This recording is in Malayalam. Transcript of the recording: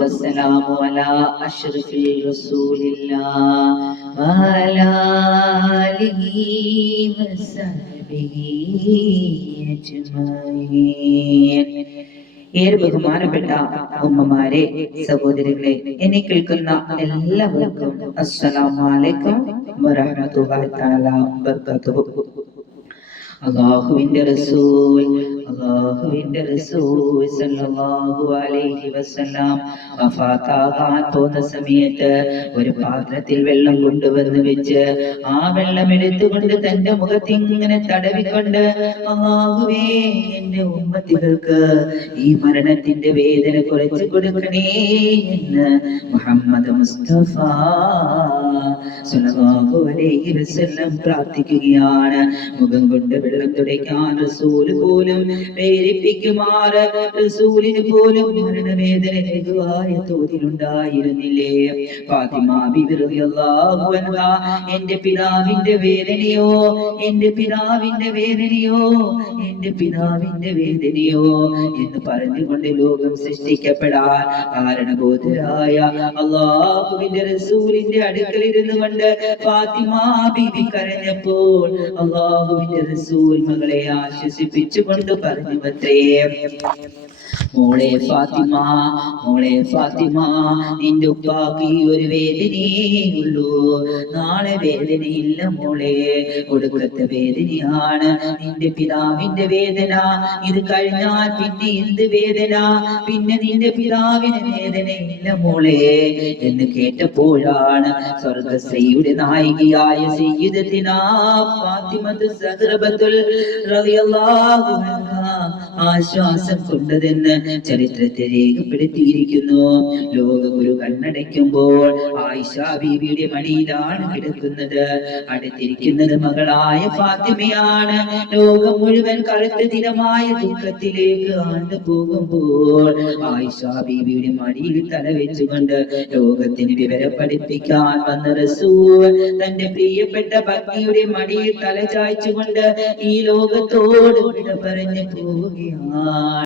വസ്സലാമു അലാ അഷ്റഫിൽ റസൂലില്ലാഹ് വഅലാ ആലിഹി വസഹ്ബിഹി അജ്മഈൻ. ഏറെ ബഹുമാനപ്പെട്ട ഉമ്മമാരെ, സഹോദരങ്ങളെ, എന്നെ കേൾക്കുന്ന എല്ലാവർക്കും അസ്സലാമു അലൈക്കും വറഹ്മത്തുള്ളാഹി തആല വബറകാതുഹു. അല്ലാഹുവിന്റെ റസൂൽ സല്ലല്ലാഹു അലൈഹി വസല്ലം വഫാത്താകാൻ പോകുന്ന സമയത്ത് ഒരു പാത്രത്തിൽ വെള്ളം കൊണ്ടുവന്ന് വെച്ച് ആ വെള്ളം എടുത്തുകൊണ്ട് തന്റെ മുഖത്ത് ഇങ്ങനെ തടവിക്കൊണ്ട്, അല്ലാഹുവേ, എന്റെ ഉമ്മത്തികൾക്ക് ഈ മരണത്തിന്റെ വേദന കുറച്ചു കൊടുക്കണേ എന്ന് മുഹമ്മദ് മുസ്തഫ സല്ലല്ലാഹു അലൈഹി വസല്ലം പ്രാർത്ഥിക്കുകയാണ്. മുഖം കൊണ്ട് വെള്ളം തുടയ്ക്കാൻ റസൂൽ പോലും പ്രേരിപ്പിക്കുമാറ് റസൂലിന് പോലും മരണവേദന ലഘുവായ തോതിലുണ്ടായിരുന്നില്ലേ? ഫാത്തിമ ബിബി റളിയല്ലാഹു അൻഹാ, എന്റെ പിതാവിന്റെ വേദനയോ, എന്റെ പിതാവിന്റെ വേദനയോ, എന്റെ പിതാവിന്റെ വേദനയോ എന്ന് പറഞ്ഞുകൊണ്ട് ലോകം സൃഷ്ടിക്കപ്പെടാൻ കാരണബോധരായ അല്ലാഹുവിന്റെ റസൂലിന്റെ അടുക്കൽ ഇരുന്നു കൊണ്ട് ഫാത്തിമ ബിബി കരഞ്ഞപ്പോൾ അല്ലാഹുവിന്റെ റസൂൽ മകളെ ആശ്വസിപ്പിച്ചുകൊണ്ട് പറഞ്ഞു അത്രേ, മോളെ ഫാത്തിമ, മോളെ ഫാത്തിമ, നിന്റെ ഉപ്പാക്ക് ഈ ഒരു വേദനയേ ഉള്ളൂ, നാളെ വേദനയില്ല മോളെ, ഒടുക്കത്തെ വേദനയാണ് നിന്റെ പിതാവിന്റെ വേദന. ഇത് കഴിഞ്ഞാൽ പിന്നെ എന്ത് വേദന? പിന്നെ നിന്റെ പിതാവിന് വേദനയില്ല മോളെ എന്ന് കേട്ടപ്പോഴാണ് സ്വർഗശ്രീയുടെ നായികയായ സയ്യിദത്തിനാ ഫാത്തിമത്തു സഹ്റബത്തുൽ റളിയല്ലാഹു അൻഹാ ആശ്വാസം കൊണ്ടതെന്ന് ചരിത്രത്തിൽ രേഖപ്പെടുത്തിയിരിക്കുന്നു. ലോകഗുരു കണ്ണടയ്ക്കുമ്പോൾ ആയിഷ ബീവിയുടെ മടിയിലാണ് കിടക്കുന്നത്. അടുത്തിരിക്കുന്നത് മകളായ ഫാത്തിമയാണ്. ലോകം മുഴുവൻ കറുത്ത ദിനമായ ദുഃഖത്തിലേക്ക് ആണ്ടു പോകുമ്പോൾ ആയിഷ ബീവിയുടെ മടിയിൽ തല വെച്ചുകൊണ്ട് ലോകത്തിന് വിവരം പഠിപ്പിക്കാൻ വന്ന റസൂൽ തന്റെ പ്രിയപ്പെട്ട പത്നിയുടെ മടിയിൽ തല ചായ്ച്ചുകൊണ്ട് ഈ ലോകത്തോട് വിട പറഞ്ഞു പോവുകയാണ്.